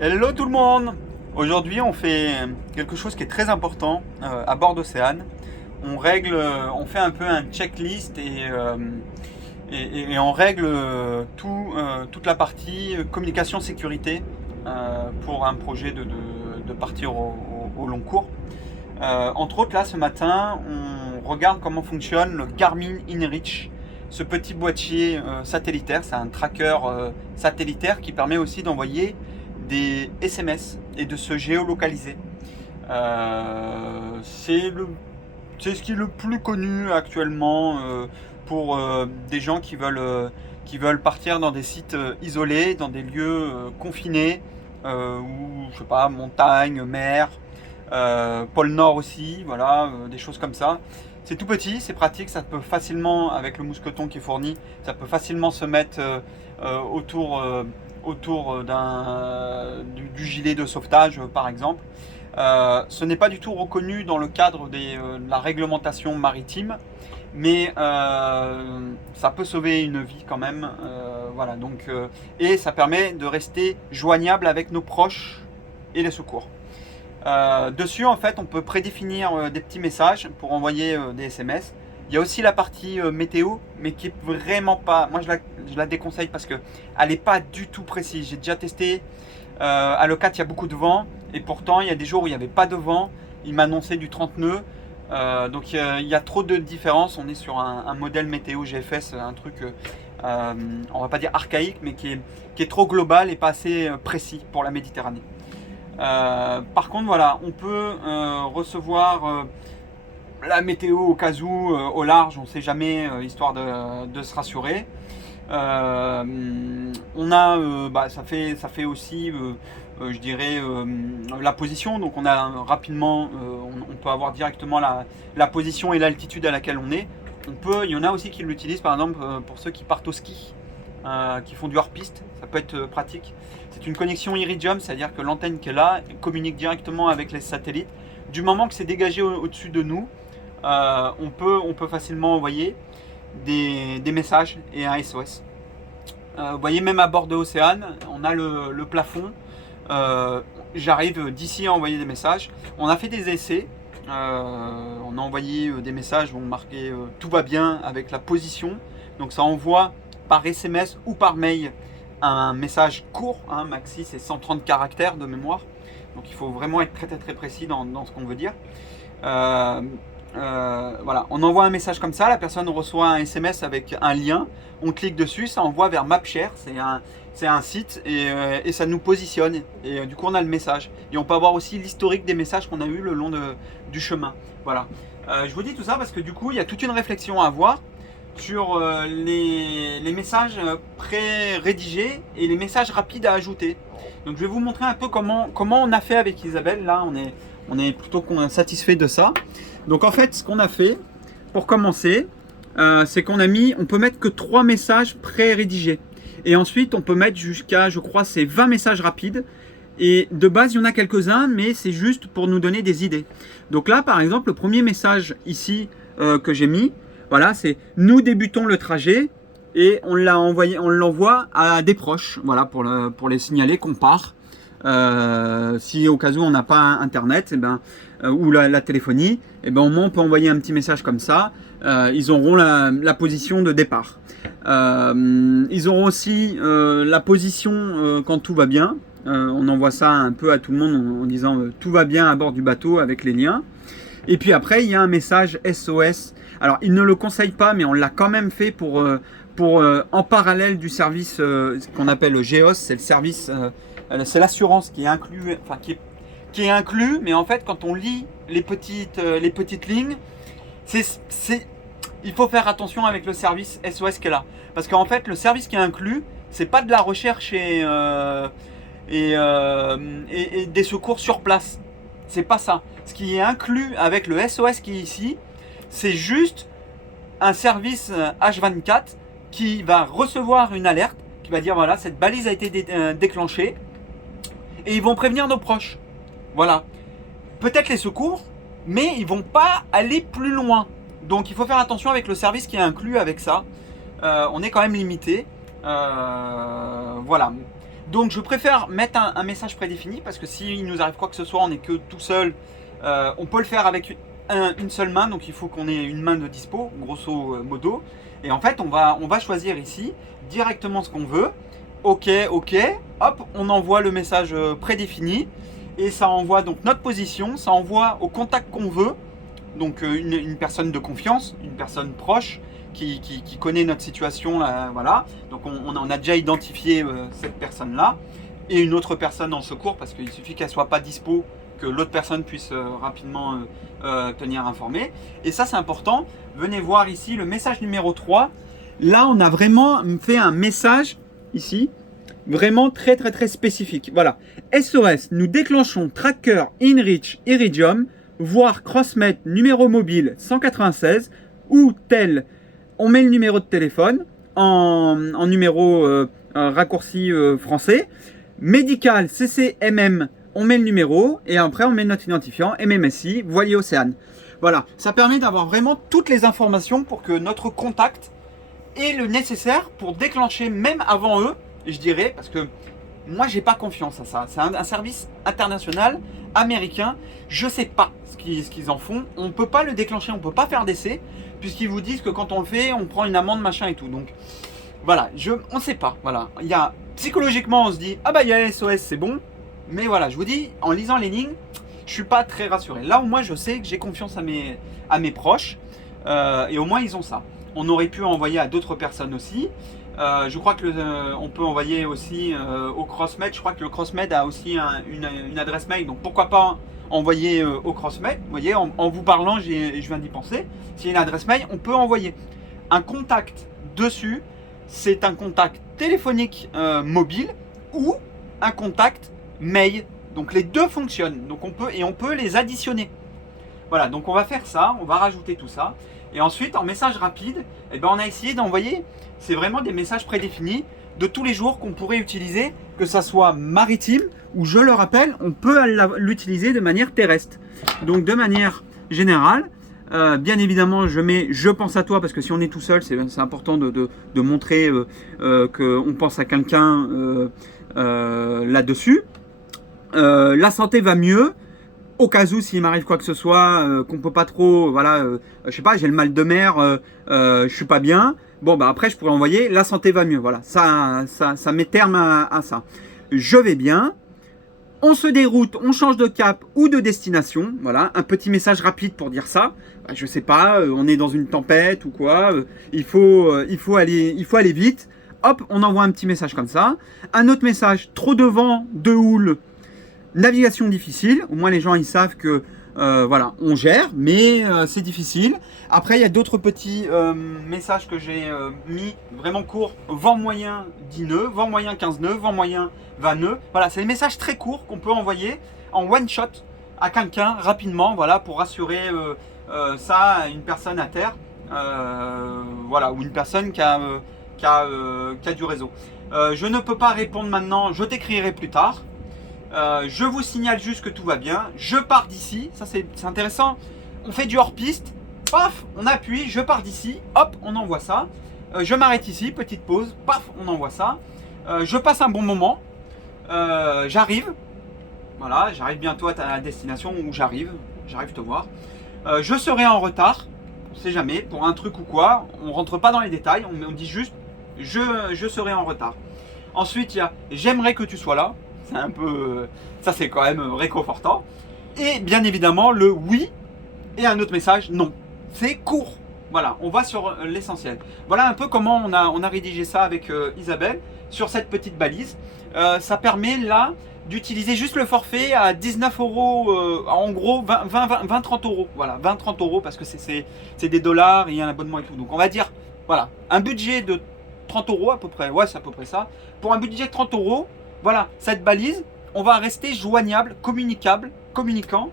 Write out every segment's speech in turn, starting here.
Hello tout le monde! Aujourd'hui, on fait quelque chose qui est très important à bord d'Océane. On fait un peu un checklist et on règle toute la partie communication sécurité pour un projet de partir au long cours. Entre autres, là, ce matin, on regarde comment fonctionne le Garmin InReach, ce petit boîtier satellitaire. C'est un tracker satellitaire qui permet aussi d'envoyer des SMS et de se géolocaliser. C'est ce qui est le plus connu actuellement pour des gens qui veulent partir dans des sites isolés, dans des lieux confinés, ou je sais pas, montagne, mer, pôle Nord aussi, voilà, des choses comme ça. C'est tout petit, c'est pratique, ça peut facilement, avec le mousqueton qui est fourni, ça peut facilement se mettre autour du gilet de sauvetage, par exemple. Ce n'est pas du tout reconnu dans le cadre de la réglementation maritime, mais ça peut sauver une vie quand même. Voilà, et ça permet de rester joignable avec nos proches et les secours. Dessus, en fait, on peut prédéfinir des petits messages pour envoyer des SMS. Il y a aussi la partie météo, mais qui est vraiment pas. Moi, je la déconseille parce que elle n'est pas du tout précise. J'ai déjà testé. À Locat, il y a beaucoup de vent, et pourtant, il y a des jours où il n'y avait pas de vent. Il m'annonçait du 30 nœuds. Donc, il y a trop de différences. On est sur un modèle météo GFS, un truc, on va pas dire archaïque, mais qui est trop global et pas assez précis pour la Méditerranée. Par contre, voilà, on peut recevoir la météo au cas où, au large, on ne sait jamais, histoire de se rassurer. Ça fait aussi, je dirais, la position. Donc, on a rapidement, on peut avoir directement la position et l'altitude à laquelle on est. Il y en a aussi qui l'utilisent, par exemple, pour ceux qui partent au ski, qui font du hors-piste. Ça peut être pratique. C'est une connexion Iridium, c'est-à-dire que l'antenne qui est là communique directement avec les satellites. Du moment que c'est dégagé au-dessus de nous, on peut facilement envoyer des messages et un SOS. Vous voyez, même à bord de Océane, on a le plafond. J'arrive d'ici à envoyer des messages. On a fait des essais. On a envoyé des messages où on marquait tout va bien avec la position. Donc ça envoie par SMS ou par mail un message court, hein, maxi c'est 130 caractères de mémoire, donc il faut vraiment être très très très précis dans ce qu'on veut dire. Voilà, on envoie un message comme ça, la personne reçoit un SMS avec un lien, on clique dessus, ça envoie vers MapShare, c'est un site et ça nous positionne et du coup on a le message et on peut avoir aussi l'historique des messages qu'on a eu le long du chemin. Voilà, je vous dis tout ça parce que du coup il y a toute une réflexion à avoir sur les messages pré-rédigés et les messages rapides à ajouter. Donc je vais vous montrer un peu comment on a fait avec Isabelle. Là on est plutôt satisfait de ça. Donc en fait ce qu'on a fait pour commencer, c'est on peut mettre que 3 messages pré-rédigés. Et ensuite on peut mettre jusqu'à, je crois, c'est 20 messages rapides. Et de base il y en a quelques-uns, mais c'est juste pour nous donner des idées. Donc là par exemple le premier message ici que j'ai mis, voilà, c'est nous débutons le trajet et on l'envoie à des proches, voilà, pour les signaler qu'on part. Si au cas où on n'a pas internet, ou la téléphonie, au moins on peut envoyer un petit message comme ça. Ils auront la position de départ. Ils auront aussi la position quand tout va bien. On envoie ça un peu à tout le monde en disant tout va bien à bord du bateau avec les liens. Et puis après, il y a un message SOS. Alors, il ne le conseille pas, mais on l'a quand même fait pour en parallèle du service qu'on appelle le GEOS. C'est le service, c'est l'assurance qui est inclus, enfin qui est inclus. Mais en fait, quand on lit les petites lignes, il faut faire attention avec le service SOS qui est là, parce qu'en fait, le service qui est inclus, c'est pas de la recherche et des secours sur place. C'est pas ça. Ce qui est inclus avec le SOS qui est ici, c'est juste un service H24 qui va recevoir une alerte, qui va dire voilà, cette balise a été déclenchée, et ils vont prévenir nos proches. Voilà. Peut-être les secours, mais ils vont pas aller plus loin. Donc il faut faire attention avec le service qui est inclus avec ça. On est quand même limité. Voilà. Donc je préfère mettre un message prédéfini parce que s'il nous arrive quoi que ce soit, on n'est que tout seul, on peut le faire avec une seule main, donc il faut qu'on ait une main de dispo, grosso modo. Et en fait, on va choisir ici directement ce qu'on veut. Ok, ok, hop, on envoie le message prédéfini et ça envoie donc notre position, ça envoie au contact qu'on veut, donc une personne de confiance, une personne proche qui connaît notre situation, là, voilà. Donc on a déjà identifié cette personne-là et une autre personne en secours parce qu'il suffit qu'elle soit pas dispo, que l'autre personne puisse rapidement tenir informé. Et ça c'est important. Venez voir ici le message numéro 3. Là on a vraiment fait un message ici, vraiment très très très spécifique. Voilà. SOS, nous déclenchons Tracker InReach Iridium, voire CrossMet numéro mobile 196 ou tel. On met le numéro de téléphone en numéro raccourci français. Médical CCMM, on met le numéro et après on met notre identifiant MMSI, voilier Océane. Voilà, ça permet d'avoir vraiment toutes les informations pour que notre contact ait le nécessaire pour déclencher même avant eux, je dirais, parce que moi j'ai pas confiance à ça. C'est un service international américain, je sais pas ce qu'ils en font. On peut pas le déclencher, on peut pas faire d'essai puisqu'ils vous disent que quand on le fait, on prend une amende machin et tout. Donc voilà, on sait pas. Voilà, il y a psychologiquement on se dit ah bah il y a SOS, c'est bon. Mais voilà, je vous dis, en lisant les lignes, je suis pas très rassuré. Là au moins je sais que j'ai confiance à mes proches et au moins ils ont ça. On aurait pu envoyer à d'autres personnes aussi. Je crois que on peut envoyer aussi au CrossMed. Je crois que le CrossMed a aussi une adresse mail. Donc pourquoi pas envoyer au CrossMed. Vous voyez, en vous parlant, je viens d'y penser. S'il y a une adresse mail, on peut envoyer un contact dessus. C'est un contact téléphonique mobile ou un contact mail. Donc les deux fonctionnent. Donc on peut les additionner. Voilà, donc on va faire ça, on va rajouter tout ça. Et ensuite, en message rapide, eh ben, on a essayé d'envoyer, c'est vraiment des messages prédéfinis de tous les jours qu'on pourrait utiliser, que ça soit maritime ou, je le rappelle, on peut l'utiliser de manière terrestre. Donc de manière générale, bien évidemment, je mets « je pense à toi » parce que si on est tout seul, c'est important de montrer qu'on pense à quelqu'un là-dessus. La santé va mieux. Au cas où s'il m'arrive quoi que ce soit, qu'on peut pas trop, voilà, je sais pas, j'ai le mal de mer, je suis pas bien. Bon bah après je pourrais envoyer la santé va mieux. Voilà, ça met terme à ça. Je vais bien. On se déroute, on change de cap ou de destination. Voilà, un petit message rapide pour dire ça. Bah, je sais pas, on est dans une tempête ou quoi. Il faut aller vite. Hop, on envoie un petit message comme ça. Un autre message, trop de vent, de houle. Navigation difficile, au moins les gens ils savent que voilà, on gère, mais c'est difficile. Après il y a d'autres petits messages que j'ai mis vraiment courts. Vent moyen 10 nœuds, vent moyen 15 nœuds, vent moyen 20 nœuds. Voilà, c'est des messages très courts qu'on peut envoyer en one shot à quelqu'un rapidement, voilà, pour rassurer ça à une personne à terre, voilà, ou une personne qui a du réseau. Je ne peux pas répondre maintenant, je t'écrirai plus tard. Je vous signale juste que tout va bien. Je pars d'ici. Ça, c'est intéressant. On fait du hors-piste. Paf, on appuie. Je pars d'ici. Hop, on envoie ça. Je m'arrête ici. Petite pause. Paf, on envoie ça. Je passe un bon moment. J'arrive. Voilà, j'arrive bientôt à ta destination où j'arrive. J'arrive te voir. Je serai en retard. On ne sait jamais. Pour un truc ou quoi. On rentre pas dans les détails. On dit juste je serai en retard. Ensuite, il y a j'aimerais que tu sois là. C'est un peu, ça c'est quand même réconfortant. Et bien évidemment le oui et un autre message non. C'est court. Voilà, on va sur l'essentiel. Voilà un peu comment on a rédigé ça avec Isabelle sur cette petite balise. Ça permet là d'utiliser juste le forfait à 19 €, en gros 20-30 €. Voilà, 20-30 € parce que c'est des dollars, il y a un abonnement et tout. Donc on va dire, voilà, un budget de 30 € à peu près. Ouais, c'est à peu près ça. Pour un budget de 30 €, voilà, cette balise, on va rester joignable, communicant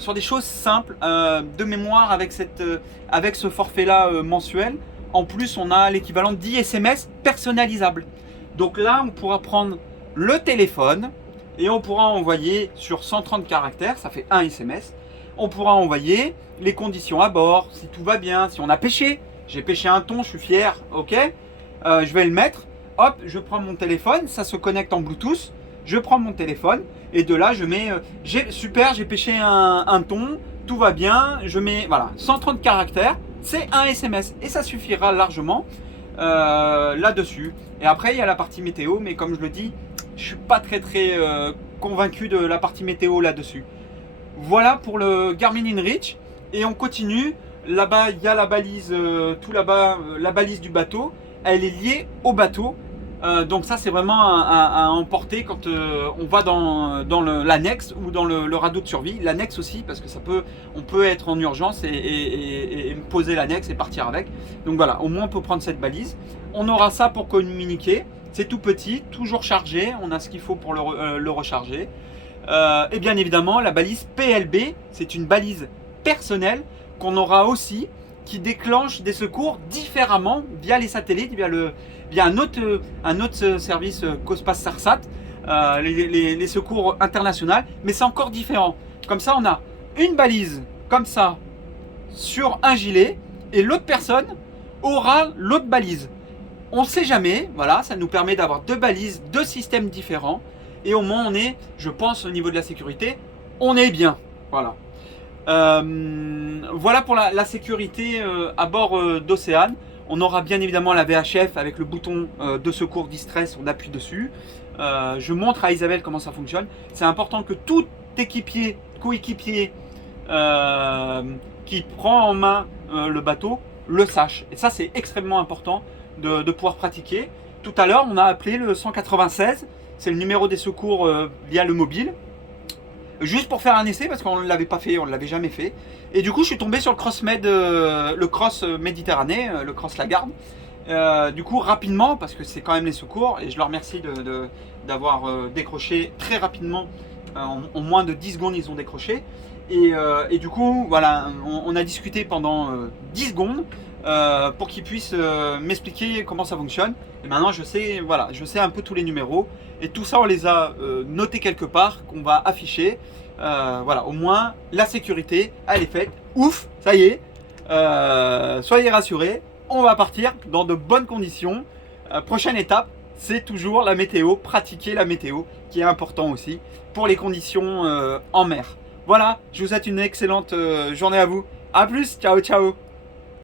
sur des choses simples de mémoire avec ce forfait-là mensuel. En plus, on a l'équivalent de 10 SMS personnalisables. Donc là, on pourra prendre le téléphone et on pourra envoyer sur 130 caractères, ça fait un SMS. On pourra envoyer les conditions à bord, si tout va bien, si on a pêché. J'ai pêché un thon, je suis fier, ok. Je vais le mettre. hop, je prends mon téléphone, ça se connecte en Bluetooth, je prends mon téléphone et de là je mets, super, j'ai pêché un thon, tout va bien, je mets, voilà, 130 caractères, c'est un SMS et ça suffira largement là-dessus. Et après il y a la partie météo, mais comme je le dis, je suis pas très convaincu de la partie météo là-dessus. Voilà pour le Garmin InReach et on continue. Là-bas, il y a la balise, tout là-bas, la balise du bateau. Elle est liée au bateau. Donc ça, c'est vraiment à emporter quand on va dans l'annexe ou dans le radeau de survie. L'annexe aussi, parce que on peut être en urgence et poser l'annexe et partir avec. Donc voilà, au moins on peut prendre cette balise. On aura ça pour communiquer. C'est tout petit, toujours chargé. On a ce qu'il faut pour le recharger. Et bien évidemment, la balise PLB, c'est une balise personnelle qu'on aura aussi, qui déclenche des secours différemment via les satellites, via un autre service Cospace Sarsat, les secours internationaux, mais c'est encore différent. Comme ça, on a une balise comme ça sur un gilet et l'autre personne aura l'autre balise. On ne sait jamais, voilà, ça nous permet d'avoir deux balises, deux systèmes différents. Et au moins on est, je pense au niveau de la sécurité, on est bien. Voilà. Voilà pour la sécurité à bord d'Océane. On aura bien évidemment la VHF avec le bouton de secours distress, on appuie dessus. Je montre à Isabelle comment ça fonctionne. C'est important que tout coéquipier qui prend en main le bateau le sache. Et ça c'est extrêmement important de pouvoir pratiquer. Tout à l'heure on a appelé le 196. C'est le numéro des secours via le mobile. Juste pour faire un essai parce qu'on ne l'avait pas fait, on ne l'avait jamais fait. Et du coup, je suis tombé sur le cross Méditerranée, le cross Lagarde. Du coup, rapidement, parce que c'est quand même les secours, et je leur remercie d'avoir décroché très rapidement. En moins de 10 secondes, ils ont décroché. Et du coup, voilà, on a discuté pendant 10 secondes pour qu'ils puissent m'expliquer comment ça fonctionne. Et maintenant, je sais, voilà, je sais un peu tous les numéros. Et tout ça, on les a notés quelque part, qu'on va afficher. Voilà, au moins, la sécurité, elle est faite. Ouf, ça y est. Soyez rassurés, on va partir dans de bonnes conditions. Prochaine étape, c'est toujours la météo, pratiquer la météo, qui est important aussi pour les conditions en mer. Voilà, je vous souhaite une excellente journée à vous. A plus, ciao ciao.